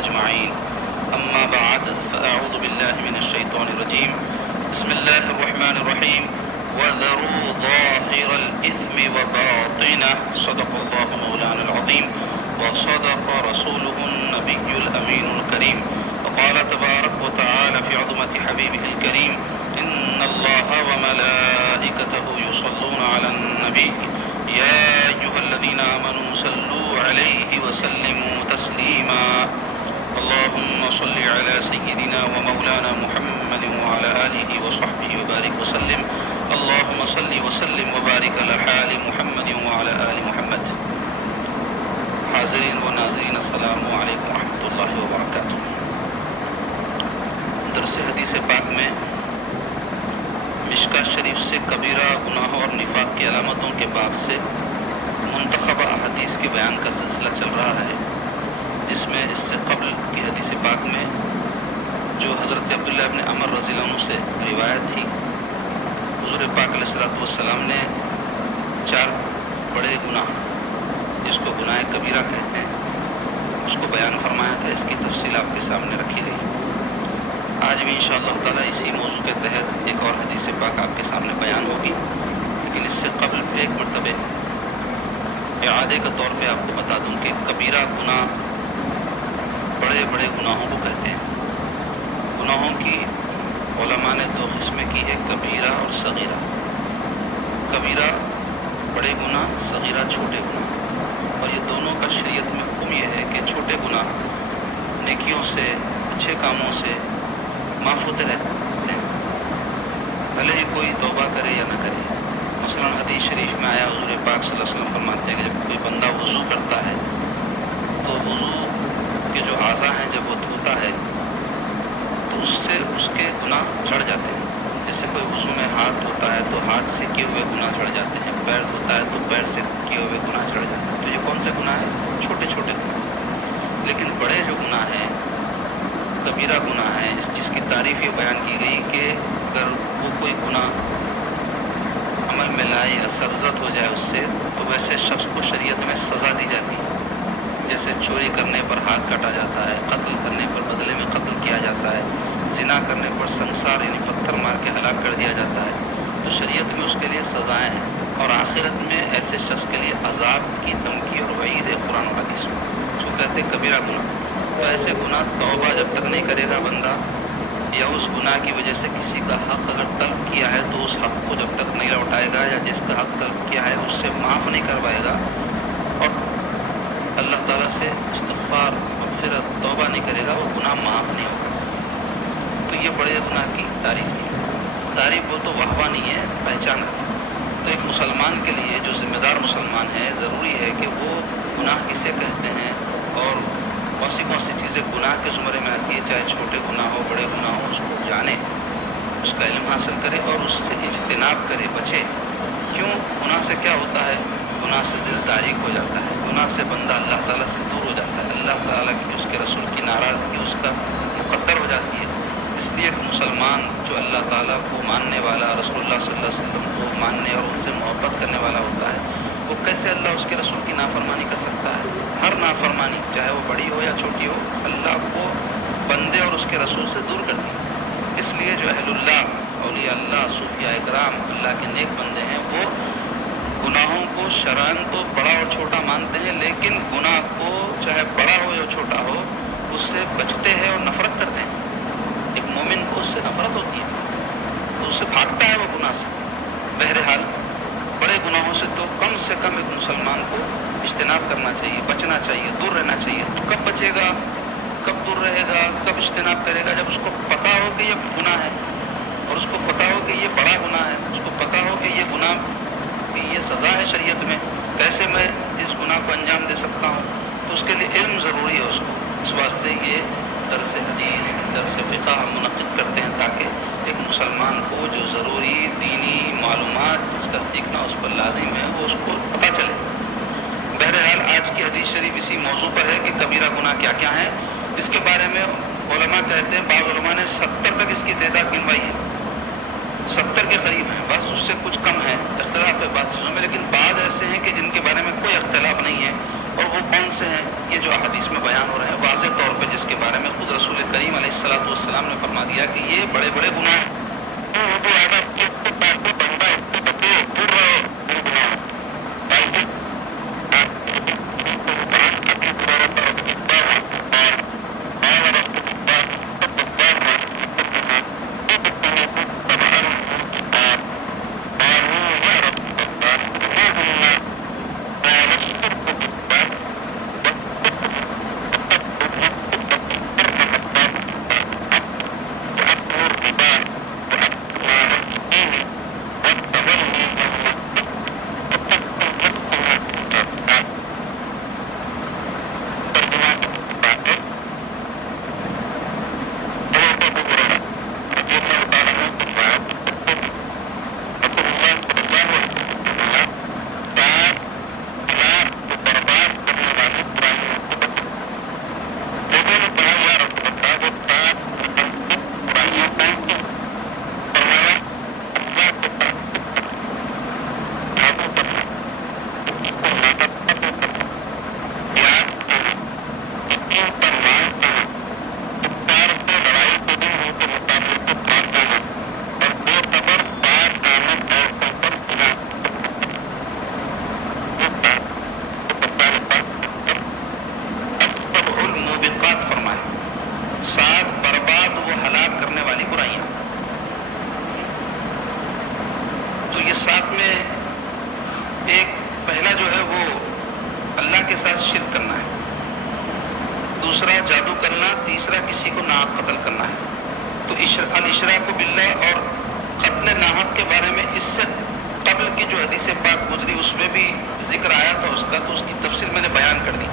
أجمعين. أما بعد فأعوذ بالله من الشيطان الرجيم. بسم الله الرحمن الرحيم. وذروا ظاهر الإثم وباطنه. صدق الله مولانا العظيم وصدق رسوله النبي الأمين الكريم. وقال تبارك وتعالى في عظمة حبيبه الكريم: إن الله وملائكته يصلون على النبي يا أيها الذين آمنوا صلوا عليه وسلموا تسليما. اللهم صل على سيدنا ومولانا محمد وعلى آله وصحبه وبارك وسلم. اللهم صل وسلم وبارك على حال محمد وعلى آل محمد. حاضرین و ناظرین، السلام علیکم ورحمۃ اللہ وبرکاتہ۔ درس حدیث پاک میں مشکاۃ شریف سے کبیرہ گناہوں اور نفاق کی علامتوں کے باب سے منتخبہ احادیث کے بیان کا سلسلہ چل رہا ہے، جس میں اس سے قبل کی حدیث پاک میں جو حضرت عبداللہ ابن عمر رضی اللہ عنہ سے روایت تھی، حضور پاک علیہ الصلوۃ والسلام نے 4 بڑے گناہ، جس کو گناہ کبیرہ کہتے ہیں، اس کو بیان فرمایا تھا۔ اس کی تفصیل آپ کے سامنے رکھی گئی۔ آج بھی انشاءاللہ تعالیٰ اسی موضوع کے تحت ایک اور حدیث پاک آپ کے سامنے بیان ہوگی، لیکن اس سے قبل ایک مرتبہ اعادے کے طور پہ آپ کو بتا دوں کہ کبیرہ گناہ بڑے بڑے گناہوں کو کہتے ہیں۔ گناہوں کی علماء نے 2 قسمیں کی ہے، کبیرہ اور صغیرہ۔ کبیرہ بڑے گناہ، صغیرہ چھوٹے گناہ، اور یہ دونوں کا شریعت میں حکم یہ ہے کہ چھوٹے گناہ نیکیوں سے، اچھے کاموں سے معاف ہوتے رہتے ہیں، بھلے ہی کوئی توبہ کرے یا نہ کرے۔ مثلا حدیث شریف میں آیا، حضور پاک صلی اللہ علیہ وسلم فرماتے ہیں کہ جب کوئی بندہ وضو کرتا ہے تو وضو کے جو اعضاء ہیں جب وہ دھوتا ہے تو اس سے اس کے گناہ جھڑ جاتے ہیں۔ جیسے کوئی وضو میں ہاتھ دھوتا ہے تو ہاتھ سے کیے ہوئے گناہ جھڑ جاتے ہیں، پیر دھوتا ہے تو پیر سے کیے ہوئے گناہ جھڑ جاتے ہیں۔ تو یہ کون سے گناہ ہیں؟ چھوٹے چھوٹے گناہ۔ لیکن بڑے جو گناہ ہیں، کبیرہ گناہ ہیں، جس کی تعریف یہ بیان کی گئی کہ اگر وہ کوئی گناہ عمل میں لائے یا سرزد ہو جائے اس سے، تو ویسے شخص کو شریعت میں سزا دی جاتی ہے۔ جیسے چوری کرنے پر ہاتھ کاٹا جاتا ہے، قتل کرنے پر بدلے میں قتل کیا جاتا ہے، زنا کرنے پر سنسار یعنی پتھر مار کے ہلاک کر دیا جاتا ہے۔ تو شریعت میں اس کے لیے سزائیں ہیں، اور آخرت میں ایسے شخص کے لیے عذاب کی دھمکی اور وعید ہے قرآن و حدیث میں، جو کہتے ہیں کبیرہ گناہ۔ تو ایسے گناہ توبہ جب تک نہیں کرے گا بندہ، یا اس گناہ کی وجہ سے کسی کا حق اگر طلب کیا ہے تو اس حق کو جب تک نہیں لوٹائے گا، یا جس کا حق طلب کیا ہے اس سے معاف نہیں کروائے گا، اور اللہ تعالیٰ سے استغفار مغفرت توبہ نہیں کرے گا، وہ گناہ معاف نہیں ہوگا۔ تو یہ بڑے گناہ کی تعریف تھی۔ تعریف وہ تو واہ واہ نہیں ہے، پہچان ہے۔ تو ایک مسلمان کے لیے، جو ذمہ دار مسلمان ہے، ضروری ہے کہ وہ گناہ کسے کہتے ہیں اور کون سی چیزیں گناہ کے زمرے میں آتی ہے، چاہے چھوٹے گناہ ہو بڑے گناہ ہو، اس کو جانے، اس کا علم حاصل کرے اور اس سے اجتناب کرے، بچے۔ کیوں؟ گناہ سے کیا ہوتا ہے؟ گناہ سے دل تاریک ہو جاتا ہے، گناہ سے بندہ اللہ تعالیٰ سے دور ہو جاتا ہے، اللہ تعالیٰ کی، اس کے رسول کی ناراضگی اس کا مقدر ہو جاتی ہے۔ اس لیے ایک مسلمان جو اللہ تعالیٰ کو ماننے والا، رسول اللہ صلی اللہ علیہ وسلم کو ماننے اور ان سے محبت کرنے والا ہوتا ہے، وہ کیسے اللہ اس کے رسول کی نافرمانی کر سکتا ہے؟ ہر نافرمانی، چاہے وہ بڑی ہو یا چھوٹی ہو، اللہ کو بندے اور اس کے رسول سے دور کرتی ہے۔ اس لیے جو اہل اللہ، اولیاء اللہ، صوفیاء اکرام، اللہ کے نیک بندے ہیں، وہ گناہوں کو شرعاً تو بڑا اور چھوٹا مانتے ہیں، لیکن گناہ کو چاہے بڑا ہو یا چھوٹا ہو اس سے بچتے ہیں اور نفرت کرتے ہیں۔ ایک مومن کو اس سے نفرت ہوتی ہے، تو اس سے بھاگتا ہے وہ گناہ سے۔ بہرحال بڑے گناہوں سے تو کم ایک مسلمان کو اجتناب کرنا چاہیے، بچنا چاہیے، دور رہنا چاہیے۔ کب بچے گا، کب دور رہے گا، کب اجتناب کرے گا؟ جب اس کو پتہ ہو کہ یہ گناہ ہے، اور اس کو پتہ ہو کہ یہ بڑا گناہ ہے، اس کو پتہ ہو کہ یہ گناہ کی یہ سزا ہے شریعت میں، کیسے میں اس گناہ کو انجام دے سکتا ہوں۔ تو اس کے لیے علم ضروری ہے اس کو۔ اس واسطے یہ درس حدیث، درس فقہ ہم منعقد کرتے ہیں، تاکہ ایک مسلمان کو جو ضروری دینی معلومات جس کا سیکھنا اس پر لازم ہے، وہ اس کو پتہ چلے۔ بہرحال آج کی حدیث شریف اسی موضوع پر ہے کہ کبیرہ گناہ کیا کیا ہیں۔ اس کے بارے میں علماء کہتے ہیں، بعض علماء نے 70 تک اس کی تعداد گنوائی ہے، 70 کے قریب ہیں، بس اس سے کچھ کم ہے، اختلاف ہے بعض چیزوں میں، لیکن بعض ایسے ہیں کہ جن کے بارے میں کوئی اختلاف نہیں ہے۔ اور وہ کون سے ہیں؟ یہ جو احادیث میں بیان ہو رہے ہیں واضح طور پہ، جس اس کے بارے میں خود رسول کریم علیہ الصلوۃ والسلام نے فرما دیا کہ یہ بڑے بڑے گناہ ہیں. الاشراک باللہ اور قتل ناحق کے بارے میں اس سے قبل کی جو حدیث پاک گزری اس میں بھی ذکر آیا تھا اس کا، تو اس کی تفصیل میں نے بیان کر دی،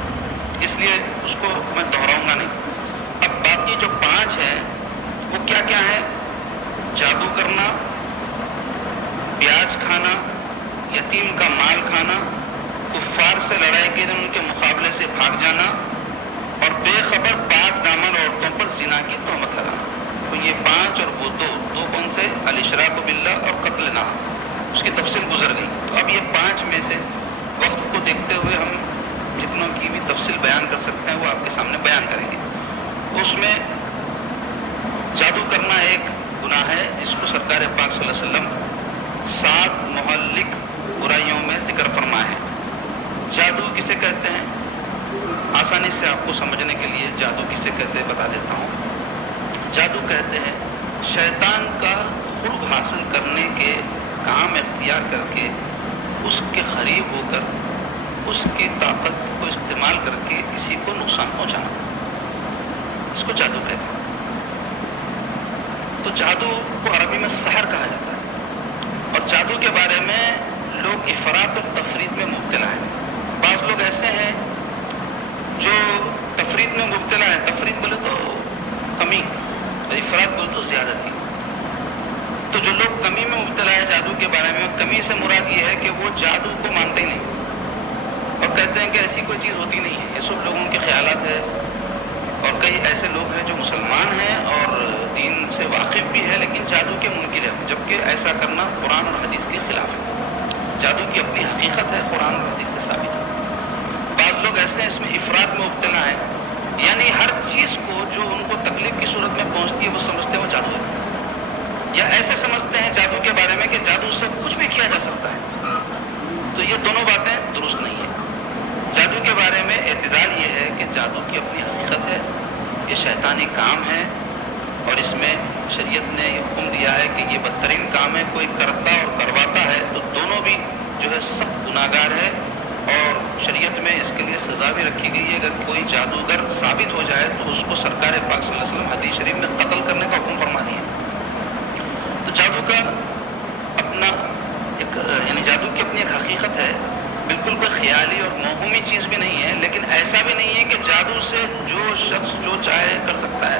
اس لیے اس کو میں دہراؤں گا نہیں. اب باقی جو 5 ہیں وہ کیا کیا ہیں؟ جادو کرنا، پیاز کھانا، یتیم کا مال کھانا، کفار سے لڑائی کے دن ان کے مقابلے سے بھاگ جانا، اور بے خبر پاک دامن عورتوں پر زنا کی تہمت لگانا. تو یہ 5 اور وہ دو کون سے؟ الاشراک باللہ اور قتل ناحق. اس کی تفصیل گزر گئی. تو اب یہ 5 میں سے وقت کو دیکھتے ہوئے ہم جتنوں کی بھی تفصیل بیان کر سکتے ہیں وہ آپ کے سامنے بیان کریں گے. اس میں جادو کرنا ایک گناہ ہے جس کو سرکار پاک صلی اللہ علیہ وسلم 7 مہلک برائیوں میں ذکر فرمایا ہے. جادو کسے کہتے ہیں؟ آسانی سے آپ کو سمجھنے کے لیے جادو کسے کہتے ہیں بتا دیتا ہوں. جادو کہتے ہیں شیطان کا قرب حاصل کرنے کے کام اختیار کر کے اس کے قریب ہو کر اس کی طاقت کو استعمال کر کے کسی کو نقصان پہنچانا، اس کو جادو کہتے ہیں. تو جادو کو عربی میں سحر کہا جاتا ہے، اور جادو کے بارے میں لوگ افراط اور تفرید میں مبتلا ہیں. بعض لوگ ایسے ہیں جو تفرید میں مبتلا ہیں. تفرید بولے تو کمی، افراد بولے تو زیادتی. تو جو لوگ کمی میں مبتلا ہے جادو کے بارے میں، کمی سے مراد یہ ہے کہ وہ جادو کو مانتے ہی نہیں اور کہتے ہیں کہ ایسی کوئی چیز ہوتی نہیں ہے. یہ سب لوگوں کے خیالات ہے. اور کئی ایسے لوگ ہیں جو مسلمان ہیں اور دین سے واقف بھی ہے لیکن جادو کے منکر ہیں، جبکہ ایسا کرنا قرآن اور حدیث کے خلاف ہے. جادو کی اپنی حقیقت ہے، قرآن اور حدیث سے ثابت ہے. بعض لوگ ایسے ہیں اس میں افراد میں مبتلا ہیں، یعنی ہر چیز کو جو ان کو تکلیف کی صورت میں پہنچتی ہے وہ سمجھتے ہیں وہ جادو ہے، یا ایسے سمجھتے ہیں جادو کے بارے میں کہ جادو سے کچھ بھی کیا جا سکتا ہے. تو یہ دونوں باتیں درست نہیں ہیں. جادو کے بارے میں اعتدال یہ ہے کہ جادو کی اپنی حقیقت ہے، یہ شیطانی کام ہے، اور اس میں شریعت نے یہ حکم دیا ہے کہ یہ بدترین کام ہے. کوئی کرتا اور کرواتا ہے تو دونوں بھی جو ہے سخت گناہگار ہے، اور شریعت میں اس کے لیے سزا بھی رکھی گئی ہے. اگر کوئی جادوگر ثابت ہو جائے تو اس کو سرکار پاک صلی اللہ علیہ وسلم حدیث شریف میں قتل کرنے کا حکم فرما دیا. تو جادو کا اپنا یعنی جادو کی اپنی ایک حقیقت ہے، بالکل کوئی خیالی اور موہومی چیز بھی نہیں ہے، لیکن ایسا بھی نہیں ہے کہ جادو سے جو شخص جو چاہے کر سکتا ہے.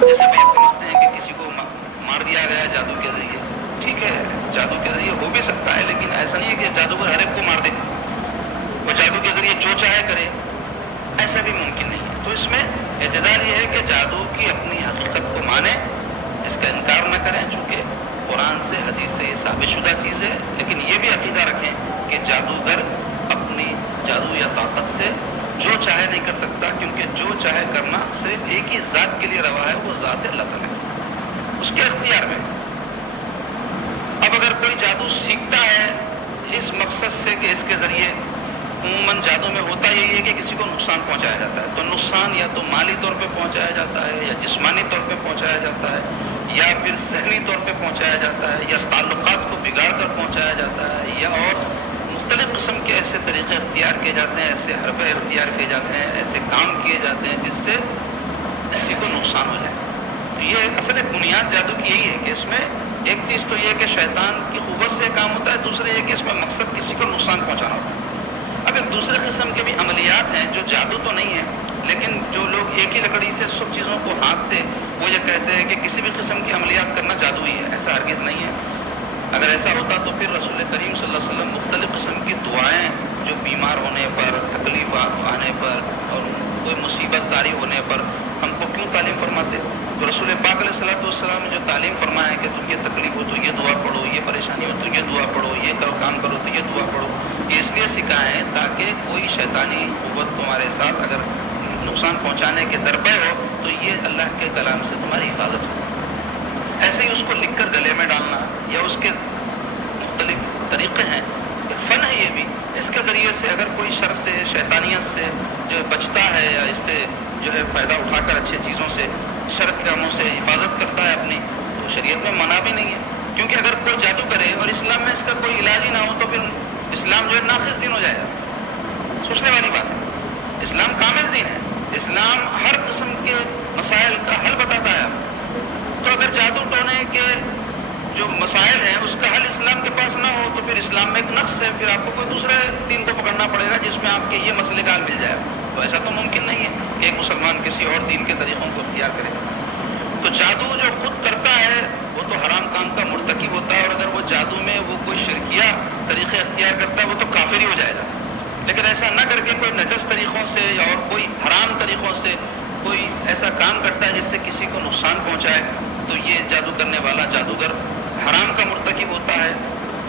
جیسے بات سمجھتے ہیں کہ کسی کو مار دیا گیا جادو کے ذریعے، ٹھیک ہے جادو کے ذریعے ہو بھی سکتا ہے، لیکن ایسا نہیں ہے کہ جادوگر ہر ایک کو مار دے، وہ جادو کے ذریعے جو چاہے کرے، ایسا بھی ممکن نہیں ہے. تو اس میں اعتدال یہ ہے کہ جادو کی اپنی حقیقت کو مانیں، اس کا انکار نہ کریں، چونکہ قرآن سے حدیث سے یہ ثابت شدہ چیز ہے. لیکن یہ بھی عقیدہ رکھیں کہ جادوگر اپنی جادو یا طاقت سے جو چاہے نہیں کر سکتا، کیونکہ جو چاہے کرنا صرف ایک ہی ذات کے لیے روا ہے، وہ ذات اللہ تعالیٰ اس کے اختیار میں۔ اب اگر کوئی جادو سیکھتا ہے اس مقصد سے کہ اس کے ذریعے، عموماً جادو میں ہوتا یہی ہے کہ کسی کو نقصان پہنچایا جاتا ہے، تو نقصان یا تو مالی طور پہ پہنچایا جاتا ہے، یا جسمانی طور پہ پہنچایا جاتا ہے، یا پھر ذہنی طور پہ پہنچایا جاتا ہے، یا تعلقات کو بگاڑ کر پہنچایا جاتا ہے، یا اور مختلف قسم کے ایسے طریقے اختیار کیے جاتے ہیں، ایسے حربے اختیار کیے جاتے ہیں، ایسے کام کیے جاتے ہیں جس سے کسی کو نقصان ہو جائے۔ تو یہ اصل ایک بنیاد جادو کی یہی ہے کہ اس میں ایک چیز تو یہ ہے کہ شیطان کی قوت سے کام ہوتا ہے، دوسرے یہ کہ اس میں مقصد کسی کو نقصان پہنچانا ہوتا ہے۔ اب ایک دوسرے قسم کے بھی عملیات ہیں جو جادو تو نہیں ہے، لیکن جو لوگ ایک ہی لکڑی سے سب چیزوں کو ہانکتے، وہ یہ کہتے ہیں کہ کسی بھی قسم کی عملیات کرنا جادو ہی ہے۔ ایسا ہرگز نہیں ہے۔ اگر ایسا ہوتا تو پھر رسول کریم صلی اللہ علیہ وسلم مختلف قسم کی دعائیں جو بیمار ہونے پر، تکلیف آنے پر اور کوئی مصیبت طاری ہونے پر ہم کو کیوں تعلیم فرماتے؟ تو رسول پاک علیہ السلام نے جو تعلیم فرمایا کہ تم یہ تکلیف ہو تو یہ دعا پڑھو، یہ پریشانی ہو تو یہ دعا پڑھو، یہ کام کرو تو یہ دعا پڑھو، یہ اس لیے سکھائیں تاکہ کوئی شیطانی قوت تمہارے ساتھ اگر نقصان پہنچانے کے درپے ہو تو یہ اللہ کے کلام سے تمہاری حفاظت ہو۔ ایسے ہی اس کو لکھ کر گلے میں ڈالنا یا اس کے مختلف طریقے ہیں، ایک فن ہے یہ بھی۔ اس کے ذریعے سے اگر کوئی شر سے، شیطانیت سے جو بچتا ہے یا اس سے جو ہے فائدہ اٹھا کر اچھے چیزوں سے، شر کے کاموں سے حفاظت کرتا ہے اپنی، تو شریعت میں منع بھی نہیں ہے۔ کیونکہ اگر کوئی جادو کرے اور اسلام میں اس کا کوئی علاج ہی نہ ہو تو پھر اسلام جو ہے ناقص دین ہو جائے گا۔ سوچنے والی بات ہے، اسلام کامل دین ہے، اسلام ہر قسم کے مسائل کا حل بتاتا ہے۔ تو اگر جادو ٹونے کے جو مسائل ہیں اس کا حل اسلام کے پاس نہ ہو تو پھر اسلام میں ایک نقص ہے، پھر آپ کو کوئی دوسرے دین کو پکڑنا پڑے گا جس میں آپ کے یہ مسئلے کا حل مل جائے۔ تو ایسا تو ممکن نہیں ہے کہ ایک مسلمان کسی اور دین کے طریقوں کو اختیار کرے۔ تو جادو جو خود کرتا ہے وہ تو حرام کام کا مرتکب ہوتا ہے، اور اگر وہ جادو میں وہ کوئی شرکیہ طریقے اختیار کرتا ہے وہ تو کافر ہی ہو جائے گا۔ لیکن ایسا نہ کر کے کوئی نجس طریقوں سے یا اور کوئی حرام طریقوں سے کوئی ایسا کام کرتا ہے جس سے کسی کو نقصان پہنچائے، تو یہ جادو کرنے والا جادوگر حرام کا مرتکب ہوتا ہے،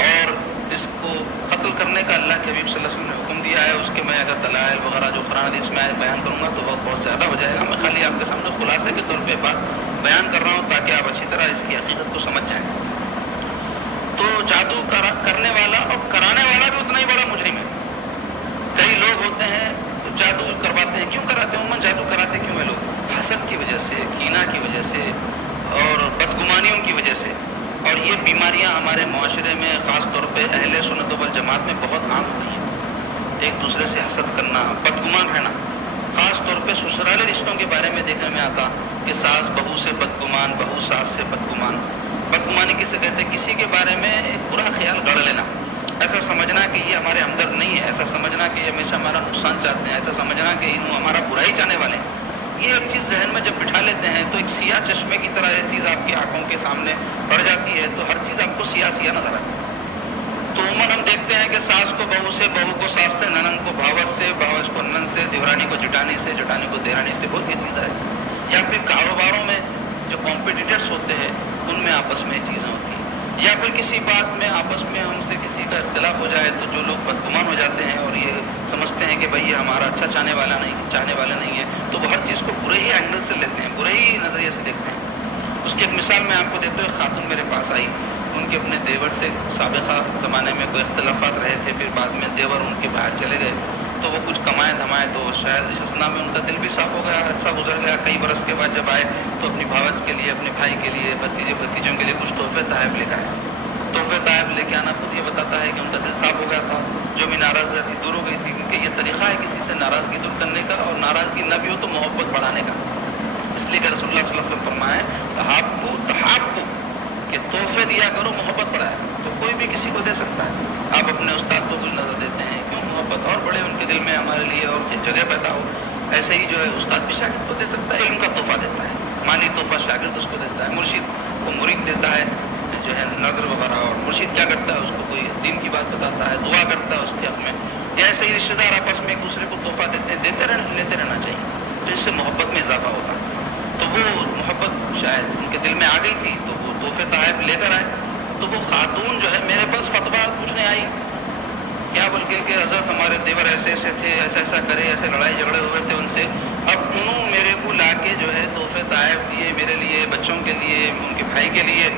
اور اس کو قتل کرنے کا اللہ کے حبیب صلی اللہ علیہ وسلم نے حکم دیا ہے۔ اس کے میں اگر دلائل وغیرہ جو قرآن حدیث میں آئے بیان کروں گا تو بہت زیادہ ہو جائے گا۔ میں خالی آپ کے سامنے خلاصے کے طور پہ بات بیان کر رہا ہوں تاکہ آپ اچھی طرح اس کی حقیقت کو سمجھ جائیں۔ تو جادو کرنے والا اور کرانے والا بھی اتنا ہی بڑا مجرم ہے۔ کئی لوگ ہوتے ہیں جادو کرواتے ہیں، کیوں کراتے ہیں؟ عموماً جادو کراتے کیوں ہیں لوگ؟ حسد کی وجہ سے، کینہ کی وجہ سے اور بدگمانیوں کی وجہ سے۔ اور یہ بیماریاں ہمارے معاشرے میں خاص طور پہ اہل سنت والجماعت میں بہت عام ہو گئی ہیں۔ ایک دوسرے سے حسد کرنا، بدگمان رہنا، خاص طور پہ سسرالی رشتوں کے بارے میں دیکھنے میں آتا کہ ساس بہو سے بدگمان، بہو ساس سے بدگمان۔ بدگمانی کسے کہتے ہیں؟ کسی کے بارے میں ایک برا خیال گڑھ لینا، ایسا سمجھنا کہ یہ ہمارے ہمدرد نہیں ہے، ایسا سمجھنا کہ یہ ہمیشہ ہمارا نقصان چاہتے ہیں، ایسا سمجھنا کہ انہوں ہمارا برائی چاہنے والے ہیں۔ یہ ایک چیز ذہن میں جب بٹھا لیتے ہیں تو ایک سیاہ چشمے کی طرح یہ چیز آپ کی آنکھوں کے سامنے پڑ جاتی ہے، تو ہر چیز آپ کو سیاہ سیاہ نظر آتی ہے۔ تو عموماً ہم دیکھتے ہیں کہ ساس کو بہو سے، بہو کو ساس سے، ننند کو بھاوج سے، بھاوج کو ننند سے، دیورانی کو جٹانی سے، جٹانی کو دیرانی سے، بہت یہ چیز ہے۔ یا پھر کاروباروں میں جو کمپیٹیٹرس ہوتے ہیں ان میں آپس میں یہ چیزیں ہوتی ہیں، یا پھر کسی بات میں آپس میں ہم سے کسی کا اختلاف ہو جائے تو جو لوگ بدگمان ہو جاتے ہیں اور یہ سمجھتے ہیں کہ بھئی یہ ہمارا اچھا چاہنے والا نہیں ہے، تو وہ ہر چیز کو برے ہی اینگل سے لیتے ہیں، برے ہی نظریے سے دیکھتے ہیں۔ اس کی ایک مثال میں آپ کو دیتا ہوں۔ ایک خاتون میرے پاس آئی، ان کے اپنے دیور سے سابقہ زمانے میں کوئی اختلافات رہے تھے، پھر بعد میں دیور ان کے باہر چلے گئے تو وہ کچھ کمائے دھمائے، تو شاید اس اثنا میں ان کا دل بھی صاف ہو گیا، عرصہ گزر گیا، کئی برس کے بعد جب آئے تو اپنی بھاوج کے لیے، اپنے بھائی کے لیے، بھتیجوں کے لیے کچھ تحفے تحائف لے کر آئے۔ تحفے تحائف لے کے آنا خود یہ بتاتا ہے کہ ان کا دل صاف ہو گیا تھا، جو بھی ناراضگی تھی دور ہو گئی تھی، کیونکہ یہ طریقہ ہے کسی سے ناراضگی دور کرنے کا، اور ناراضگی نہ بھی ہو تو محبت بڑھانے کا۔ اس لیے کہ رسول اللہ صلی اللہ علیہ وسلم فرمائے تحابو کہ تحفے دیا کرو، محبت بڑھائے۔ تو کوئی بھی کسی کو دے سکتا ہے۔ آپ اپنے استاد کو کچھ نظر دیتے ہیں، کیوں محبت اور بڑھے ان کے دل میں ہمارے لیے اور جگہ پیدا ہو۔ ایسے ہی جو ہے استاد بھی شاگرد کو دے سکتا ہے، علم کا تحفہ دیتا ہے، مالی تحفہ شاگرد اس کو دیتا ہے، مرشد کو مرید دیتا ہے جو ہے نظر وغیرہ، اور مرشد کیا کرتا ہے اس کو کوئی دین کی بات بتاتا ہے، دعا کرتا ہے اس کے حق میں۔ یا ایسے ہی رشتے دار آپس میں ایک دوسرے کو تحفہ دیتے ہیں، لیتے رہنا چاہیے، تو اس سے محبت میں اضافہ ہوتا ہے۔ تو وہ محبت شاید ان کے دل میں آ گئی تھی تو وہ تحفے تحائف لے کر آئے۔ تو وہ خاتون جو ہے میرے پاس فتویٰ پوچھنے آئی کیا بول کے کہ حضرت ہمارے دیور ایسے ایسے تھے، ایسا ایسا کرے، ایسے لڑائی جھگڑے ہوئے تھے ان سے، اب انہوں میرے کو لا کے جو ہے تحفے تحائف دیے میرے لیے، بچوں کے لیے، ان کے بھائی کے لیے،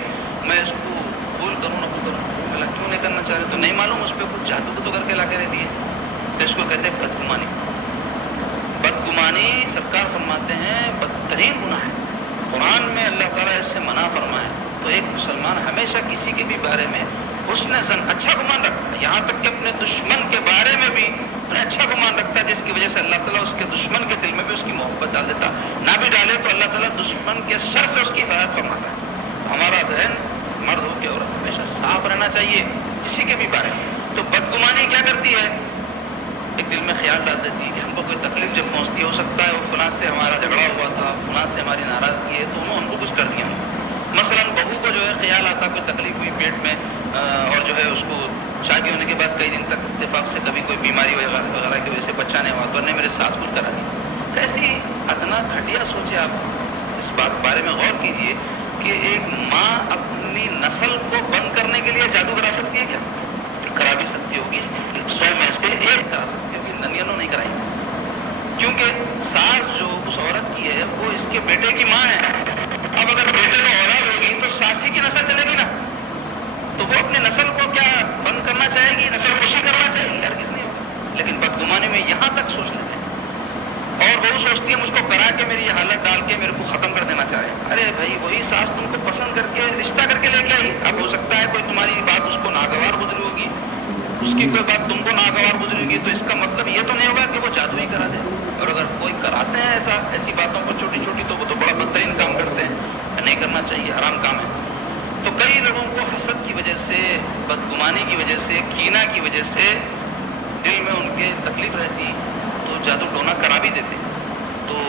میں اس کو قبول کروں نہ قبول کروں؟ اللہ کیوں نہیں کرنا چاہ رہے؟ تو نہیں معلوم اس پہ کچھ جادو کو تو کر کے لا کے دے دیے. تو اس کو کہتے ہیں بدگمانی. بدگمانی سرکار فرماتے ہیں بدترین گناہ ہے. قرآن میں اللہ تعالیٰ اس سے منع فرمائے. تو ایک مسلمان ہمیشہ کسی کے بھی بارے میں حسن ظن، اچھا گمان رکھتا ہے، یہاں تک کہ اپنے دشمن کے بارے میں بھی اچھا گمان رکھتا ہے، جس کی وجہ سے اللہ تعالیٰ اس کے دشمن کے دل میں بھی اس کی محبت ڈال دیتا. نہ بھی ڈالے تو اللہ تعالیٰ دشمن کے شر سے اس کی حفاظت فرماتا ہے. ہمارا ذہن مرد ہو کے عورت ہمیشہ صاف رہنا چاہیے کسی کے بھی بارے میں. تو بدگمانی کیا کرتی ہے؟ ایک دل میں خیال ڈال دیتی ہے کہ ہم کو کوئی تکلیف جب پہنچتی ہے، ہو سکتا ہے وہ فلاں سے ہمارا جھگڑا ہوا تھا، فلاں سے ہماری ناراضگی ہے، تو انہوں ہم کو کچھ کر دیا. مثلاً بہو کو جو ہے خیال آتا کوئی تکلیف ہوئی پیٹ میں، اور جو ہے اس کو شادی ہونے کے بعد کئی دن تک اتفاق سے کبھی کوئی بیماری وغیرہ کی وجہ سے بچہ نہیں ہوا تو نے میرے ساس کچھ کرا دی. کیسی ادنا گھٹیا سوچے آپ. اس بات بارے میں غور کیجئے کہ ایک ماں اپنی نسل کو بند کرنے کے لیے جادو کرا سکتی ہے کیا؟ کرا بھی سکتی ہوگی، 100 میں سے ایک کرا سکتی ہوگی، ننیانوں نہیں کرائیں. کیونکہ ساس جو اس عورت کی ہے وہ اس کے بیٹے کی ماں ہے. اب اگر بیٹے کو اولاد ہوگی تو ساسی کی نسل چلے گی نا، تو وہ اپنے نسل کو کیا بند کرنا چاہے گی، نسل کشی کرنا چاہے گی؟ ہرگز نہیں ہوگا. لیکن بدگمانی میں یہاں تک سوچ لیتے ہیں. اور وہ سوچتی ہے مجھ کو کرا کے میری یہ حالت ڈال کے میرے کو ختم کر دینا چاہ رہے ہیں. ارے بھائی وہی ساس تم کو پسند کر کے رشتہ کر کے لے کے آئی. اب ہو سکتا ہے کوئی تمہاری بات اس کو ناگوار گزری ہوگی، اس کی کوئی بات تم کو ناگوار گزری ہوگی، تو اس کا مطلب یہ تو نہیں ہوگا کہ وہ جادو ہی کرا دے. اور اگر کوئی کراتے ہیں ایسی باتوں کو چھوٹی چھوٹی، تو وہ تو بڑا بدترین کام کرتے ہیں. نہیں کرنا چاہیے، حرام کام ہے. تو کئی لوگوں کو حسد کی وجہ سے، بدگمانی کی وجہ سے، کینہ کی وجہ سے دل میں ان کے تکلیف رہتی، تو جادو ٹونا کرا بھی دیتے. تو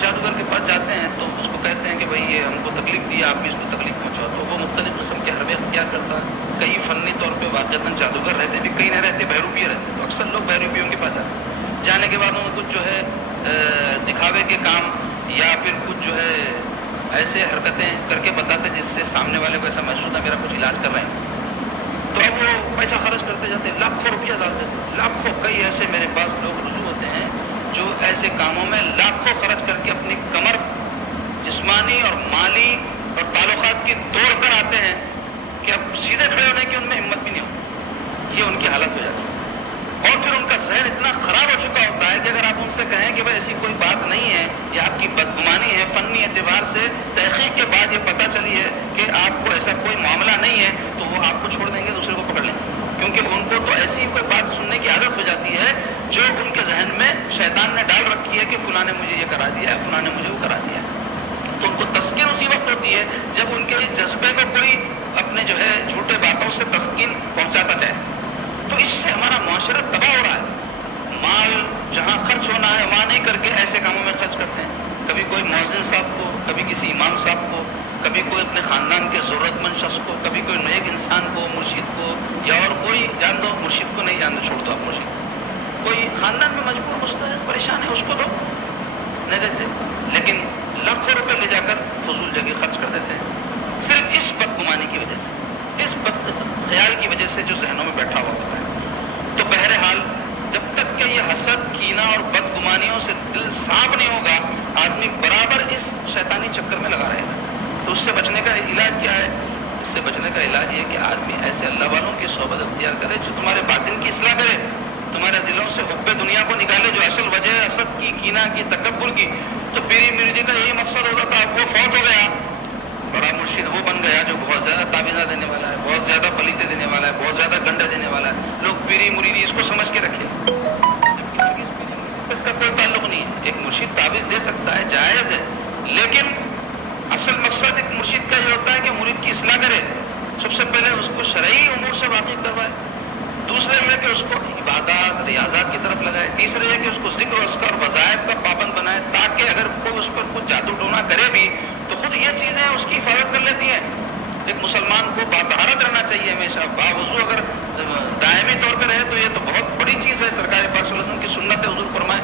جادوگر کے پاس جاتے ہیں تو اس کو کہتے ہیں کہ بھائی یہ ہم کو تکلیف دی، آپ بھی اس کو تکلیف پہنچاؤ. تو وہ مختلف قسم کے حربے اختیار کرتا ہے. کئی فنی طور پہ واقعتاً جادوگر رہتے بھی، کئی نہ رہتے بہروپیے رہتے. تو اکثر لوگ بہروپیوں کے پاس جاتے ہیں. جانے کے بعد ان کو کچھ جو ہے دکھاوے کے کام یا پھر کچھ جو ہے ایسے حرکتیں کر کے بتاتے جس سے سامنے والے کو ایسا محسوس ہے میرا کچھ علاج کر رہے ہیں. تو اب وہ پیسہ خرچ کرتے جاتے ہیں، لاکھوں روپیہ ڈالتے ہیں، لاکھوں. کئی ایسے میرے پاس لوگ رجوع ہوتے ہیں جو ایسے کاموں میں لاکھوں خرچ کر کے اپنی کمر جسمانی اور مالی اور تعلقات کی توڑ کر آتے ہیں کہ اب سیدھے کھڑے ہونے کی ان میں ہمت بھی نہیں ہوتی. یہ ان کی حالت ہو جاتی ہے. اور پھر ان کا ذہن اتنا خراب ہو چکا ہوتا ہے کہ اگر آپ ان سے کہیں کہ بھائی ایسی کوئی بات نہیں ہے، یہ آپ کی بدگمانی ہے، فنی اعتبار سے تحقیق کے بعد یہ پتہ چلی ہے کہ آپ کو ایسا کوئی معاملہ نہیں ہے، تو وہ آپ کو چھوڑ دیں گے، دوسرے کو پکڑ لیں گے. کیونکہ ان کو تو ایسی کوئی بات سننے کی عادت ہو جاتی ہے جو ان کے ذہن میں شیطان نے ڈال رکھی ہے کہ فلاں نے مجھے یہ کرا دیا ہے، فلاں نے مجھے وہ کرا دیا ہے. تو ان کو تسکین اسی وقت ہوتی ہے جب ان کے اس جذبے کو کوئی اپنے جو ہے جھوٹے باتوں سے تسکین پہنچاتا جائے. تو اس سے ہمارا معاشرہ تباہ ہو رہا ہے. مال جہاں خرچ ہونا ہے وہاں نہیں کر کے ایسے کاموں میں خرچ کرتے ہیں. کبھی کوئی مؤذن صاحب کو، کبھی کسی امام صاحب کو، کبھی کوئی اپنے خاندان کے ضرورت مند شخص کو، کبھی کوئی نیک انسان کو، مرشد کو، یا اور کوئی جان دو، مرشد کو نہیں جان دو، چھوڑ دو آپ مرشد. کوئی خاندان میں مجبور مستحق پریشان ہے، اس کو دو، نہیں دیتے. لیکن لاکھوں روپے لے جا کر فضول جگہ خرچ کر دیتے ہیں صرف اس بدگمانی کی وجہ سے، اس خیال کی وجہ سے جو ذہنوں میں بیٹھا ہوا ہوتا ہے. تو بہرحال جب تک کہ یہ حسد، کینہ اور بدگمانیوں سے دل صاف نہیں ہوگا، آدمی برابر اس شیطانی چکر میں لگا رہے گا. تو اس سے بچنے کا علاج کیا ہے؟ اس سے بچنے کا علاج یہ کہ آدمی ایسے اللہ والوں کی صحبت اختیار کرے جو تمہارے باطن کی اصلاح کرے، تمہارے دلوں سے حب دنیا کو نکالے، جو اصل وجہ ہے حسد کی، کینہ کی، تکبر کی. تو پیری مریدی کا یہی مقصد ہوتا تھا. وہ فوت ہو گیا، بڑا مرشد وہ بن گیا جو بہت زیادہ تعویذات دینے والا ہے، بہت زیادہ فلیتے دینے والا ہے، بہت زیادہ گنڈے دینے والا ہے. لوگ پیری مریدی اس کو سمجھ کے رکھے، اس کا کوئی تعلق نہیں ہے. ایک مرشد تعویذ دے سکتا ہے، جائز ہے، لیکن اصل مقصد ایک مرشد کا یہ ہوتا ہے کہ مرید کی اصلاح کرے. سب سے پہلے اس کو شرعی امور سے واقف کروائے، دوسرے یہ کہ اس کو عبادات، ریاضات کی طرف لگائے، تیسرے یہ کہ اس کو ذکر و اذکار اور وظائف کا پابند بنائے، تاکہ اگر کوئی اس پر کچھ جادو ٹونا کرے بھی تو خود یہ چیزیں اس کی حفاظت کر لیتی ہیں. ایک مسلمان کو باطہارت رہنا چاہیے ہمیشہ، باوضو اگر دائمی طور پہ رہے تو یہ تو بہت بڑی چیز ہے. سرکار پاک صلی اللہ علیہ وسلم کی سنت ہے، حضور فرمائے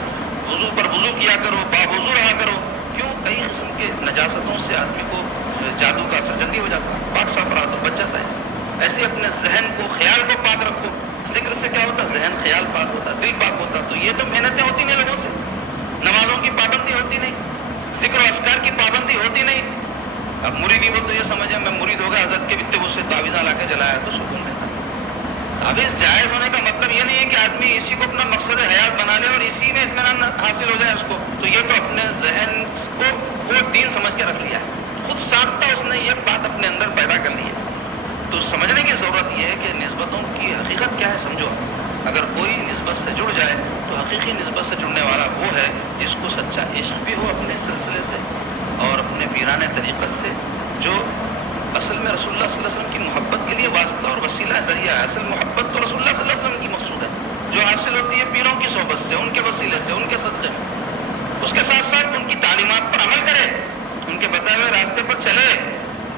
وضو پر وضو کیا کرو، باوضو رہا کرو. کیوں؟ کئی قسم کے نجاستوں سے آدمی کو جادو کا اثر جلدی ہو جاتا ہے. پاک صاف رہا تو بچ جاتا ہے. ایسے اپنے ذہن کو، خیال کو پاک رکھو. ذکر سے کیا ہوتا ہے؟ یہ تو اپنے ذہن کو وہ دین سمجھ کے رکھ لیا ہے، خود ساختہ اس نے یہ بات اپنے اندر پیدا کر لی ہے. تو سمجھنے کی ضرورت یہ ہے کہ نسبتوں کی حقیقت کیا ہے سمجھو. اگر کوئی نسبت سے جڑ جائے تو حقیقی نسبت سے جڑنے والا وہ ہے جس کو سچا عشق بھی ہو اپنے سلسلے سے اور اپنے پیرانے طریقت سے، جو اصل میں رسول اللہ صلی اللہ علیہ وسلم کی محبت کے لیے واسطہ اور وسیلہ ذریعہ ہے. اصل محبت تو رسول اللہ صلی اللہ علیہ وسلم کی مقصود ہے، جو حاصل ہوتی ہے پیروں کی صحبت سے، ان کے وسیلے سے، ان کے صدقے میں. اس کے ساتھ ساتھ ان کی تعلیمات پر عمل کرے، ان کے بتائے ہوئے راستے پر چلے.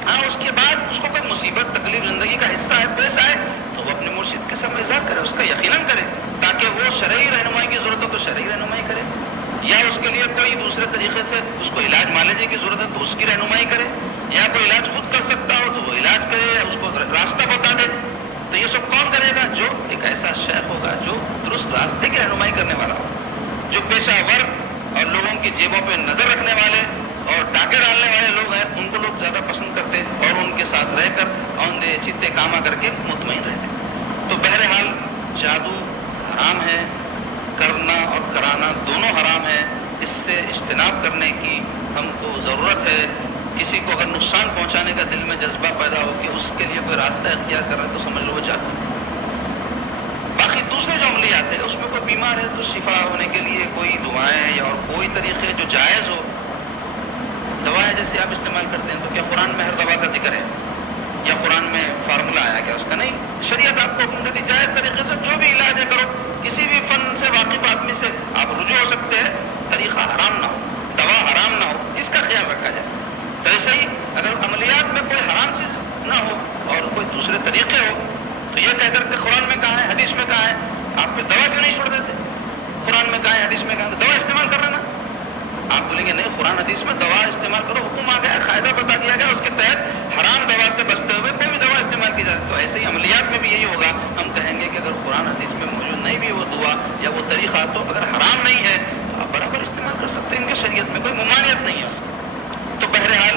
ہاں اس کے بعد اس کو کوئی مصیبت تکلیف زندگی کا حصہ ہے پیش آئے تو وہ اپنے مرشد کے سامنے اظہار کرے، اس کا یقیناً کرے، تاکہ وہ شرعی رہنمائی کی ضرورت ہو تو شرعی رہنمائی کرے، یا اس کے لیے کوئی دوسرے طریقے سے اس کو علاج معالجے کی ضرورت ہے تو اس کی رہنمائی کرے، یا کوئی علاج خود کر سکتا ہو تو وہ علاج کرے، اس کو راستہ بتا دے. تو یہ سب کون کرے گا؟ جو ایک ایسا شیخ ہوگا جو درست راستے کی رہنمائی کرنے والا ہو، جو پیشہ ور اور لوگوں کی جیبوں پہ نظر رکھنے والے اور ڈاکے ڈالنے والے لوگ ہیں، ان کو لوگ زیادہ پسند کرتے اور ان کے ساتھ رہ کر اوندے چیتے کاما کر کے مطمئن رہتے. تو بہرحال جادو حرام ہے، کرنا اور کرانا دونوں حرام ہے. اس سے اجتناب کرنے کی ہم کو ضرورت ہے. کسی کو اگر نقصان پہنچانے کا دل میں جذبہ پیدا ہو کہ اس کے لیے کوئی راستہ اختیار کر رہا ہے تو سمجھ لو وہ جادو. باقی دوسرے جو عملیات ہیں اس میں کوئی بیمار ہے تو شفا ہونے کے لیے کوئی دعائیں یا اور کوئی طریقے جو جائز ہو، دوائیں جیسے آپ استعمال کرتے ہیں تو کیا قرآن میں ہر دوا کا ذکر ہے یا قرآن میں فارمولہ آیا کیا اس کا؟ نہیں. شریعت آپ کو حکم دیتی جائز طریقے سے جو بھی علاج ہے کرو. کسی بھی فن سے واقف آدمی سے آپ رجوع ہو سکتے ہیں، طریقہ حرام نہ ہو، دوا حرام نہ ہو، اس کا خیال رکھا جائے. تو ایسے ہی اگر عملیات میں کوئی حرام چیز نہ ہو اور کوئی دوسرے طریقے ہو تو یہ کہہ کر کہ قرآن میں کہا ہے، حدیث میں کہا ہے، آپ پھر دوا کیوں نہیں چھوڑ دیتے؟ قرآن میں کہا ہے، حدیث میں کہا ہے، دوا استعمال کر رہے نا. آپ بولیں گے نہیں قرآن حدیث میں دوا استعمال کرو، حکم آ گیا، قاعدہ بتا دیا گیا، اس کے تحت حرام دوا سے بچتے ہوئے کوئی بھی دوا استعمال کی جائے. تو ایسے ہی عملیات میں بھی یہی ہوگا. ہم کہیں گے کہ اگر قرآن حدیث میں موجود نہیں بھی وہ دعا یا وہ طریقہ تو اگر حرام نہیں ہے تو آپ برابر استعمال کر سکتے ہیں، ان کی شریعت میں کوئی ممانعت نہیں ہے اس کی. تو بہرحال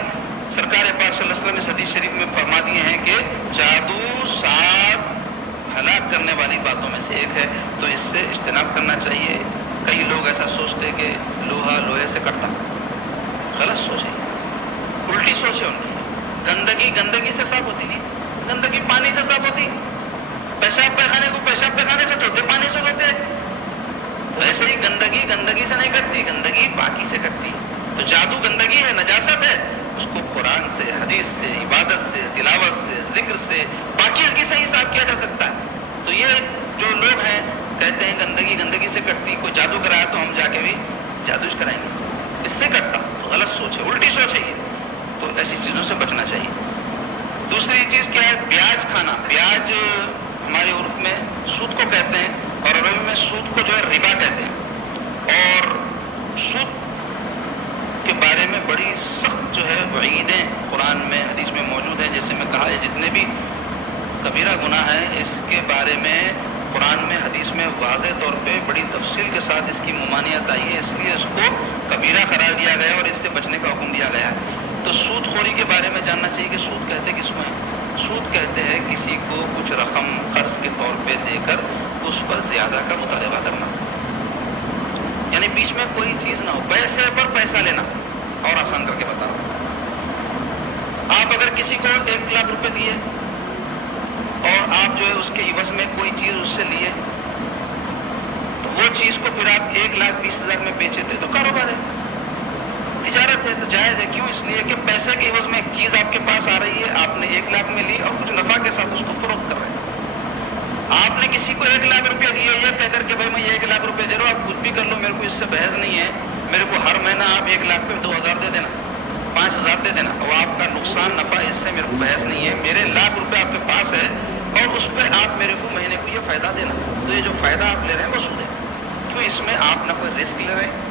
سرکار پاک صلی اللہ علیہ وسلم اس حدیث شریف میں فرما دیے ہیں کہ جادو 7 ہلاک کرنے والی باتوں میں سے ایک ہے، تو اس سے اجتناب کرنا چاہیے. کئی لوگ ایسا سوچتے کہ لوہا لوہے سے کٹتا، غلط سوچ ہے، الٹی سوچ ہے ان کی. گندگی سے صاف ہوتی جی، گندگی پانی سے صاف ہوتی. پیشاب پیخانے کو پیشاب پیخانے سے دھوتے، پانی سے دھوتے. تو ایسے ہی گندگی سے نہیں کٹتی، گندگی پاکی سے کٹتی. تو جادو گندگی ہے، نجاست ہے، اس کو قرآن سے، حدیث سے، عبادت سے، تلاوت سے، ذکر سے، پاکیزگی سے ہی صاف کیا جا سکتا ہے. تو یہ جو لوگ ہیں کہتے ہیں گندگی سے کٹتی، کوئی جادو کرایا تو ہم جا کے بھی جادوش کرائیں گے، اس سے کٹتا. تو غلط سوچ ہے، الٹی سوچ ہے یہ. تو ایسی چیزوں سے بچنا چاہیے. دوسری چیز کیا ہے؟ پیاز کھانا. پیاز ہمارے عرف میں سود کو کہتے ہیں اور عربی میں سود کو جو ہے ربا کہتے ہیں. اور سود کے بارے میں بڑی سخت جو ہے وعیدیں قرآن میں حدیث میں موجود ہیں. جیسے میں کہا ہے جتنے بھی کبیرہ گناہ ہیں اس کے بارے میں قرآن میں حدیث میں واضح طور پہ بڑی تفصیل کے ساتھ اس کی ممانعت آئی ہے، اس لیے اس کو کبیرہ قرار دیا گیا اور اس سے بچنے کا حکم دیا گیا ہے. تو سود خوری کے بارے میں جاننا چاہیے کہ سود کہتے کس کو ہیں. سود کہتے ہیں کسی کو کچھ رقم قرض کے طور پہ دے کر اس پر زیادہ کا مطالبہ کرنا، یعنی بیچ میں کوئی چیز نہ ہو، پیسے پر پیسہ لینا. اور آسان کر کے بتاؤ، آپ اگر کسی کو 1 لاکھ روپے دیے اور آپ جو ہے اس کے عوض میں کوئی چیز اس سے لیے تو وہ چیز کو پھر آپ 1,20,000 میں بیچے تو کاروبار ہے، تجارت ہے، تو جائز ہے. کیوں؟ اس لیے کہ پیسے کے عوض میں ایک چیز آپ کے پاس آ رہی ہے، آپ نے 1 لاکھ میں لی اور کچھ نفع کے ساتھ اس کو فروخت کر رہے ہیں. آپ نے کسی کو 1 لاکھ روپے دیے یہ کہہ کر کہ بھائی میں 1 لاکھ روپے دے رہا ہوں، آپ کچھ بھی کر لو، میرے کو اس سے بحث نہیں ہے، میرے کو ہر مہینہ آپ 1 لاکھ پہ 2,000 دے دینا، 5,000 دے دینا، وہ آپ کا نقصان نفع اس سے میرے کو بحث نہیں ہے. میرے 1 لاکھ روپے آپ کے پاس ہے اور اس پہ آپ میرے کو مہینے کو یہ فائدہ دینا. تو یہ جو فائدہ آپ لے رہے ہیں وہ سود ہے. کیوں؟ اس میں آپ نہ کوئی رسک لے رہے ہیں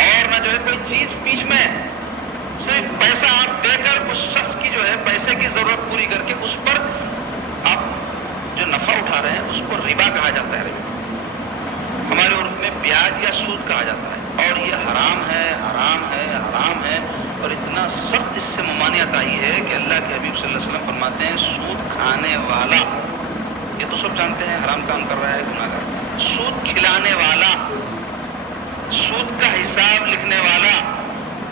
اور نہ جو ہے کوئی چیز بیچ میں، صرف پیسہ آپ دے کر اس شخص کی جو ہے پیسے کی ضرورت پوری کر کے اس پر آپ جو نفع اٹھا رہے ہیں اس کو ربا کہا جاتا ہے. ربا ہمارے عرف میں بیاج یا سود کہا جاتا ہے اور یہ حرام ہے، حرام ہے، حرام ہے. اور اتنا سخت اس سے ممانعت آئی ہے کہ اللہ کے حبیب صلی اللہ علیہ وسلم فرماتے ہیں سود کھانے والا، یہ تو سب جانتے ہیں حرام کام کر رہا ہے، گناہ گار. سود کھلانے والا، سود کا حساب لکھنے والا،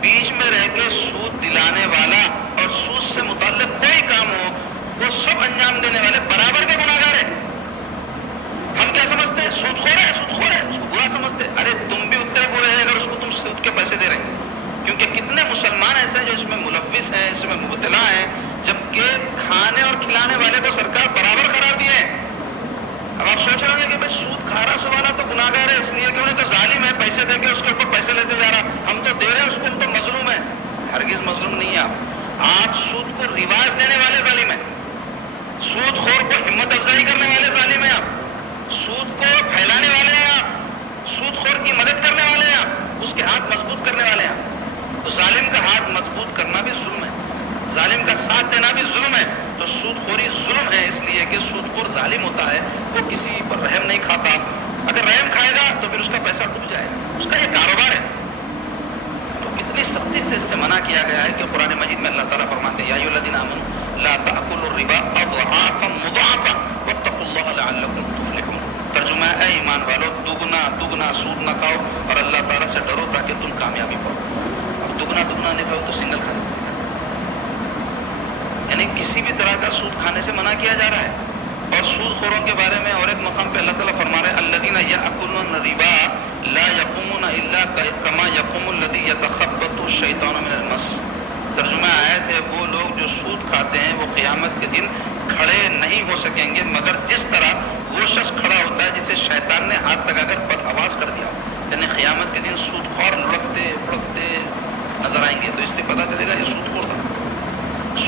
بیچ میں رہ کے سود دلانے والا اور سود سے متعلق کوئی کام ہو وہ سب انجام دینے والے برابر کے گناہگار ہیں۔ ہم کیا سمجھتے ہیں؟ سود خور ہے، سود خور ہے، اس کو برا سمجھتے ہیں۔ ارے تم بھی اتنے برے ہیں اگر اس کو تم سود کے پیسے دے رہے ہیں، کیونکہ کتنے مسلمان ایسے ہیں جو اس میں ملوث ہیں، اس میں مبتلا ہیں، جبکہ کھانے اور کھلانے والے کو سرکار برابر قرار دیے ہیں۔ اب آپ سوچ رہے ہیں کہ بھائی سود کھا رہا سو والا تو گناہگار ہے، اس لیے کہ انہیں تو ظالم ہے، پیسے دے کے اس کے اوپر پیسے لیتے جا رہا، ہم تو دے رہے ہیں اس کو، ہم تو مظلوم ہے۔ ہرگز مظلوم نہیں ہے آپ سود کو رواج دینے والے ظالم ہیں، سود خور کو ہمت افزائی کرنے والے ظالم ہیں، آپ سود کو پھیلانے والے ہیں، آپ سود خور کی مدد کرنے والے ہیں، آپ اس کے ہاتھ مضبوط کرنے والے ہیں۔ تو ظالم کا ہاتھ مضبوط کرنا بھی ظلم ہے، ظالم کا ساتھ دینا بھی ظلم ہے۔ تو سود خوری ظلم ہے، اس لیے کہ سود خور ظالم ہوتا ہے، وہ کسی پر رحم نہیں کھاتا، اگر رحم کھائے گا تو پھر اس کا پیسہ ڈوب جائے گا، اس کا یہ کاروبار ہے۔ تو کتنی سختی سے اس سے منع کیا گیا ہے کہ قرآن مجید میں اللہ تعالیٰ فرماتے ہیں یا ایھا الذین آمنوا لا تأکلوا الربا اضعافا مضاعفا واتقوا اللہ لعلکم تفلحون۔ ترجمہ ہے اے ایمان والو دگنا دگنا سود نہ کھاؤ اور اللہ تعالیٰ سے ڈرو تاکہ تم کامیابی پاؤ۔ اب دگنا دگنا نہیں کھاؤ تو سنگل کھا سکتے، یعنی کسی بھی طرح کا سود کھانے سے منع کیا جا رہا ہے۔ اور سود خوروں کے بارے میں اور ایک مقام پہ اللہ تعالیٰ فرما رہے ہیں الذین یأکلون الربا لا یقومون الا کما یقوم الذی یتخبطہ الشیطان من المس۔ ترجمہ آیت ہے وہ لوگ جو سود کھاتے ہیں وہ قیامت کے دن کھڑے نہیں ہو سکیں گے مگر جس طرح وہ شخص کھڑا ہوتا ہے جسے شیطان نے ہاتھ لگا کر بدحواس کر دیا ہو۔ یعنی قیامت کے دن سود خور لڑکتے پڑکتے نظر آئیں گے، تو اس سے پتہ چلے گا یہ سود خور تھا،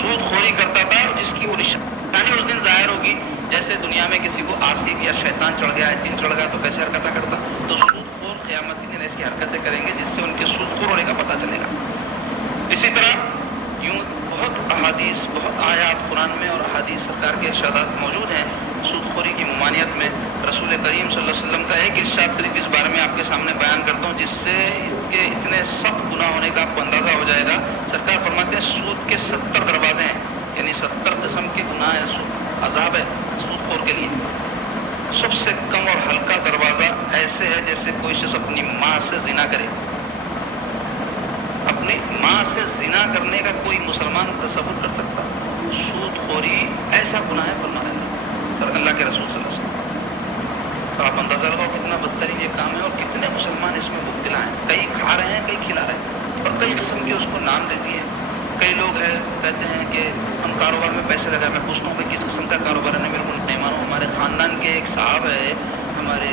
سود خوری کرتا تھا، جس کی وہ نشانی اس دن ظاہر ہوگی۔ جیسے دنیا میں کسی کو آصف یا شیطان چڑھ گیا ہے، جن چڑھ گیا تو کیسے حرکتیں کرتا، تو سود خور قیامت کے دن ایسی حرکتیں کریں گے جس سے ان کے سود خور ہونے کا پتہ چلے گا۔ اسی طرح یوں بہت احادیث، بہت آیات قرآن میں اور احادیث سرکار کے ارشادات موجود ہیں سود خوری کی ممانعت میں۔ رسول کریم صلی اللہ علیہ وسلم کا ایک ارشاد صرف اس بارے میں آپ کے سامنے بیان کرتا ہوں جس سے اس کے اتنے سخت گناہ ہونے کا آپ کو اندازہ ہو جائے گا۔ سرکار فرماتے ہیں سود کے 70 دروازے ہیں، یعنی 70 قسم کے گناہ ہیں، عذاب ہے سود خور کے لیے۔ سب سے کم اور ہلکا دروازہ ایسے ہے جیسے کوئی شخص اپنی ماں سے زنا کرے۔ اپنی ماں سے زنا کرنے کا کوئی مسلمان تصور کر سکتا؟ سود خوری ایسا گناہ ہے فرمایا اللہ کے رسول صلی اللہ علیہ وسلم۔ تو آپ اندازہ لگاؤ کتنا بدترین یہ کام ہے اور کتنے مسلمان اس میں مبتلا ہیں، کئی کھا رہے ہیں، کئی کھلا رہے ہیں، اور کئی قسم کے اس کو نام دے دیے۔ کئی لوگ ہیں کہتے ہیں کہ ہم کاروبار میں پیسے لگائے، میں پوچھتا ہوں کہ کس قسم کا کاروبار ہے، میرے کو نہیں معلوم۔ ہمارے خاندان کے ایک صاحب ہے، ہمارے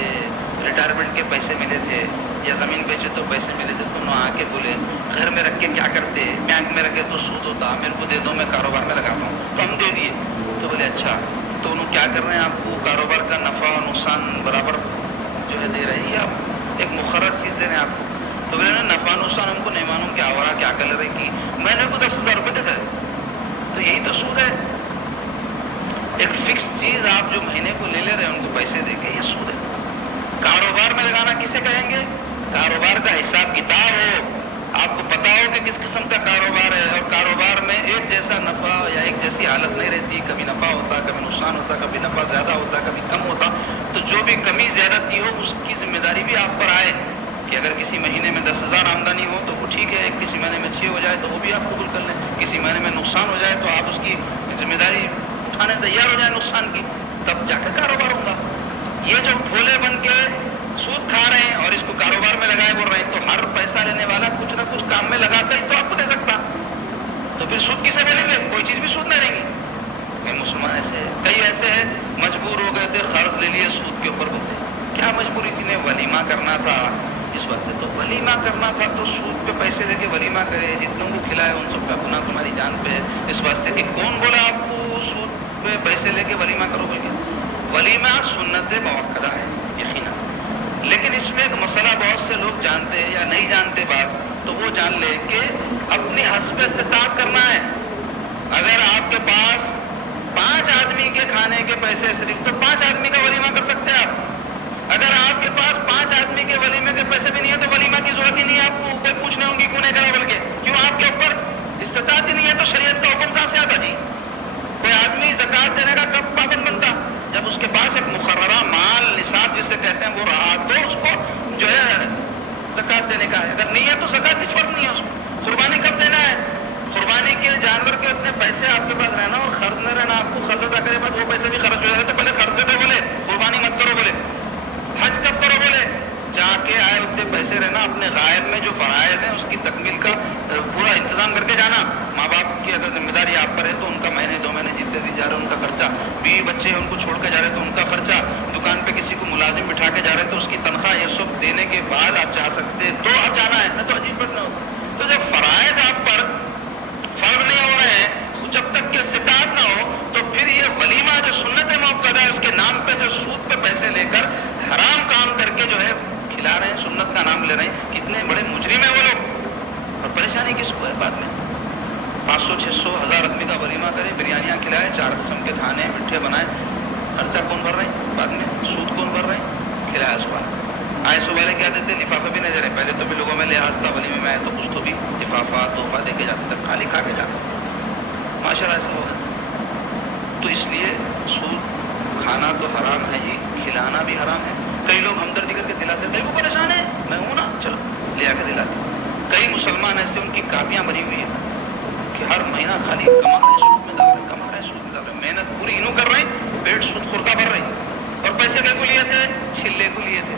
ریٹائرمنٹ کے پیسے ملے تھے یا زمین بیچے تو پیسے ملے تھے، تو انہوں آ کے بولے گھر میں رکھ کے کیا کرتے، بینک میں رکھے تو سود ہوتا، میرے کو دے دو میں کاروبار میں لگاتا ہوں، تو ہم دے دیے۔ تو بولے اچھا تو انہوں کیا کر رہے ہیں، آپ کو کاروبار کا نفع اور نقصان برابر جو ہے دے رہے ہیں یا ایک مقرر چیز دے رہے ہیں آپ کو؟ تو بولے نفع نقصان ہم کو نہیں معلوم، کیا ہو رہا کیا کر رہے کی، میں نے کو 10,000 روپے دے دے، تو یہی تو سود ہے۔ ایک فکس چیز آپ جو مہینے کو لے رہے ہیں ان کو پیسے دے کے، یہ سود ہے۔ کاروبار میں لگانا کسے کہیں گے؟ کاروبار کا حساب کتاب ہو، آپ کو پتا ہو کہ کس قسم کا کاروبار ہے، اور کاروبار میں ایک جیسا نفع یا ایک جیسی حالت نہیں رہتی، کبھی نفع ہوتا، کبھی نقصان ہوتا، کبھی نفع زیادہ ہوتا، کبھی کم ہوتا۔ تو جو بھی کمی زیادتی ہو اس کی ذمہ داری بھی آپ پر آئے کہ اگر کسی مہینے میں 10,000 آمدنی ہو تو وہ ٹھیک ہے، کسی مہینے میں 6 ہو جائے تو وہ بھی آپ قبول کر لیں، کسی مہینے میں نقصان ہو جائے تو آپ اس کی ذمہ داری اٹھانے تیار ہو جائیں نقصان کی، تب جا کے کاروبار ہوگا۔ یہ جو بھولے بن کے سود کھا رہے ہیں اور اس کو کاروبار میں لگائے بول رہے ہیں، تو ہر پیسہ لینے والا کچھ نہ کچھ کام میں لگاتا ہی تو آپ کو دے سکتا، تو پھر سود کسے ملیں گے؟ کوئی چیز بھی سود نہیں رہیں گی۔ کئی مسلمان ایسے ہیں، کئی ایسے ہیں مجبور ہو گئے تھے، قرض لے لیے سود کے اوپر بولتے کیا مجبوری تھی، انہیں ولیمہ کرنا تھا اس واسطے، تو ولیمہ کرنا تھا تو سود پہ پیسے دے کے ولیمہ کرے، جتنوں کو کھلائے ان سب کا گناہ تمہاری جان پہ ہے، اس واسطے کہ کون بولا آپ کو سود پہ پیسے لے کے ولیمہ کرو بول کے؟ ولیمہ سنت موقدہ ہے یقیناً، لیکن اس میں ایک مسئلہ بہت سے لوگ جانتے ہیں یا نہیں جانتے بعض، تو وہ جان لے کہ اپنی حسب استطاعت کرنا ہے۔ اگر آپ کے پاس 5 آدمی کے کھانے کے پیسے صرف، تو 5 آدمی کا ولیمہ کر سکتے ہیں آپ۔ اگر آپ کے پاس 5 آدمی کے ولیمے کے پیسے بھی نہیں ہیں تو ولیمہ کی ضرورت ہی نہیں ہے آپ کو، کوئی پوچھنے ہوں گی کیوں نہیں کرا بلکہ کیوں آپ کے اوپر استطاعت ہی نہیں ہے، تو شریعت کا حکم کہاں سے آتا جی؟ کوئی آدمی زکوٰۃ دینے کا کب پابند بنتا؟ جب اس کے پاس ایک مقررہ مال نصاب جسے کہتے ہیں وہ رہا، تو اس کو جو ہے زکوٰۃ دینے کا ہے. اگر نہیں ہے تو زکوٰۃ کس فرض نہیں ہے اس میں. قربانی کب دینا ہے؟ قربانی کے جانور کے اتنے پیسے آپ کے پاس رہنا اور خرچ نہ رہنا. آپ کو خرچ ادا کرے بعد وہ پیسے بھی خرچ ہو جائے تو پہلے خرچ دے بولے, قربانی مت کرو بولے. حج کب کرو بولے, جا کے آئے اتنے پیسے رہنا. اپنے غائب میں جو فرائض ہیں اس کی تکمیل کا پورا انتظام کر کے جانا. ماں باپ کی اگر ذمہ داری آپ پر ہے تو ان کا مہینے 2 مہینے جتنے دن جا رہے ہیں ان کا خرچہ, بیوی بچے ہیں ان کو چھوڑ کے جا رہے تو ان کا خرچہ, دکان پہ کسی کو ملازم بٹھا کے جا رہے تو اس کی تنخواہ, یہ سب دینے کے بعد آپ جا سکتے تو آپ جانا ہے, نہ تو عجیب بٹنا ہو. تو جب فرائض آپ پر فرض نہیں ہو رہے ہیں جب تک کہ استطاعت نہ ہو تو پھر یہ ولیمہ جو سنت موقع ہے اس کے نام پہ جو سود پہ پیسے لے کر حرام کام کر کے جو ہے کھلا رہے ہیں, سنت کا نام لے رہے ہیں. کتنے بڑے مجرم ہیں وہ لوگ. اور پریشانی کس کو ہے بعد میں؟ 500 600 1000 آدمی کا ولیمہ کرے, بریانیاں کھلائے, 4 قسم کے کھانے میٹھے بنائے, خرچہ کون بھر رہے ہیں بعد میں؟ سود کون بھر رہے ہیں؟ کھلایا اس کو. آئے والے کیا دیتے, لفافے بھی نہیں دے رہے. پہلے تو بھی لوگوں میں لحاظ تھا, ولیمے میں آئے تو کچھ تو بھی لفافہ تحفہ دے کے جاتے تھے, خالی کھا کے جاتے. معاشرہ ایسا ہوگا. تو اس لیے سود کھانا تو حرام ہے ہی, کھلانا بھی حرام ہے. کئی لوگ ہمدردی کر کے دلاتے, کئی کو پریشان ہے, میں ہوں نا چلو لے آ کے دلاتے. کئی مسلمان ایسے ان کی کاپیاں بنی ہوئی ہیں کہ ہر مہینہ خالی کما رہے سود میں ڈال رہے, کما رہے سود میں ڈال رہے, محنت پوری انہوں کر رہے ہیں, پیٹ سود خور کا بھر رہے ہیں. اور پیسے کیا کو لیے تھے؟ چھلے کو لیے تھے.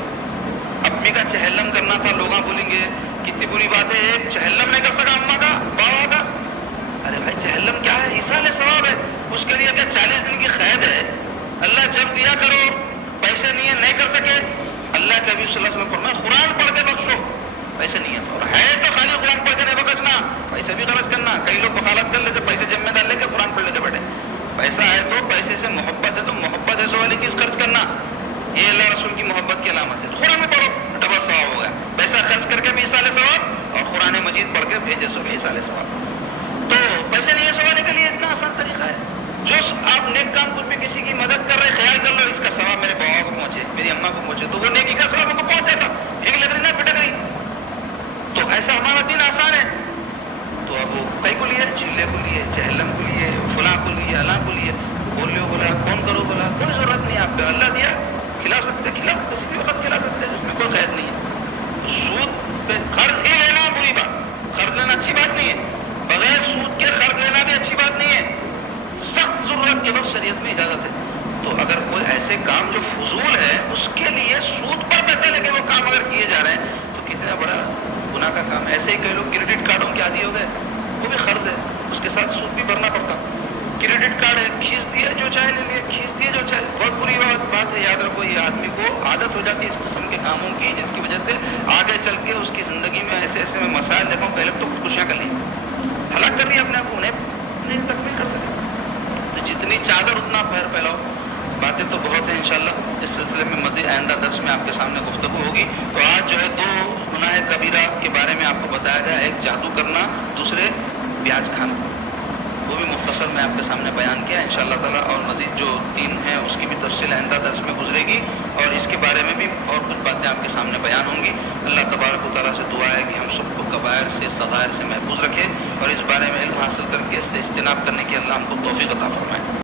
امی کا چہلم کرنا تھا, لوگ بولیں گے کتنی بری بات ہے, ایک چہلم نہیں کر سکا اماں کا بابا کا. ارے بھائی چہلم کیا ہے؟ ایسال ثواب ہے. اس کے لیے کیا 40 دن کی قید ہے؟ اللہ جب دیا کرو, پیسے نہیں ہے نہیں کر سکے. اللہ کے نبی صلی اللہ علیہ وسلم فرمایا قرآن پڑھ کے بخشو. پیسے نہیں ہے, اور ہے تو خالی قرآن پڑھ کے نہیں بخشنا, پیسے بھی خرچ کرنا. کئی لوگ بخالت کر لیتے, پیسے جب میں ڈال لے کے قرآن پڑھ لیتے بیٹھے. پیسہ ہے تو پیسے سے محبت ہے تو محبت ایسے والی چیز خرچ کرنا, یہ اللہ رسول کی محبت کی علامت ہے. تو قرآن میں پڑھو, ڈبل ثواب ہوگا. پیسہ خرچ کر کے بھی ایسال ثواب اور قرآن مجید پڑھ کے بھیجے سو بھی ایسال ثواب. تو پیسے نہیں ہے سوانے کے لیے اتنا آسان طریقہ ہے. جو آپ نیک کام کچھ بھی کسی کی مدد کر رہے, خیال کر لو اس کا ثواب میرے بابا کو پہنچے, میری اماں کو پہنچے, تو وہ نیکی کا ثواب کو پہنچ جائے گا. بھیک لگ رہی نا پٹک رہی, تو ایسا ہمارا دین آسان ہے. تو اب وہ کئی کو لیے, چلے کو لیے, چہلم کو لیے, فلاں کو لیے, اللہ کو لیے, بولیو بولا, کون کرو بولا, کوئی ضرورت نہیں. آپ پہ اللہ دیا, کھلا سکتے کھلاؤ, کسی بھی وقت کھلا سکتے ہیں, اس میں کوئی قید نہیں ہے. تو سود پہ قرض ہی لینا بری بات, قرض لینا اچھی بات نہیں ہے. بغیر سود کے قرض لینا بھی اچھی بات نہیں ہے. سخت ضرورت کے وقت شریعت میں اجازت ہے. تو اگر کوئی ایسے کام جو فضول ہے اس کے لیے سود پر پیسے لے کے وہ کام اگر کیے جا رہے ہیں تو کتنا بڑا گناہ کا کام ہے. ایسے ہی کئی لوگ کریڈٹ کارڈوں کے عادی ہو گئے, وہ بھی قرض ہے, اس کے ساتھ سود بھی بھرنا پڑتا. کریڈٹ کارڈ ہے, کھینچ دیے جو چاہے لے لیے, کھینچ دیے جو چاہے. بہت بری بات ہے, یاد رکھو یہ آدمی کو عادت ہو جاتی ہے اس قسم کے کاموں کی, جس کی وجہ سے آگے چل کے اس کی زندگی میں ایسے ایسے میں مسائل دیکھو. پہلے تو خودکشیاں کر لی, ہلاک کر لی اپنے آپ کو, انہیں تکمیل کر سکے. تو جتنی چادر اتنا پیر پھیلاؤ. باتیں تو بہت ہیں, انشاءاللہ اس سلسلے میں مزید آئندہ درس میں آپ کے سامنے گفتگو ہوگی. تو آج جو ہے 2 گناہ کبیرہ کے بارے میں آپ کو بتایا گیا, ایک جادو کرنا, دوسرے پیاز کھانا. وہ بھی مختصر میں آپ کے سامنے بیان کیا انشاءاللہ تعالیٰ. اور مزید جو 3 ہیں اس کی بھی تفصیل آئندہ درس میں گزرے گی, اور اس کے بارے میں بھی اور کچھ باتیں آپ کے سامنے بیان ہوں گی. اللہ تبارک و تعالیٰ سے دعا ہے کہ ہم سب کو کبائر سے صغائر سے محفوظ رکھے, اور اس بارے میں علم حاصل کر کے اس سے اجتناب کرنے کی اللہ ہم کو توفیق عطا فرمائے.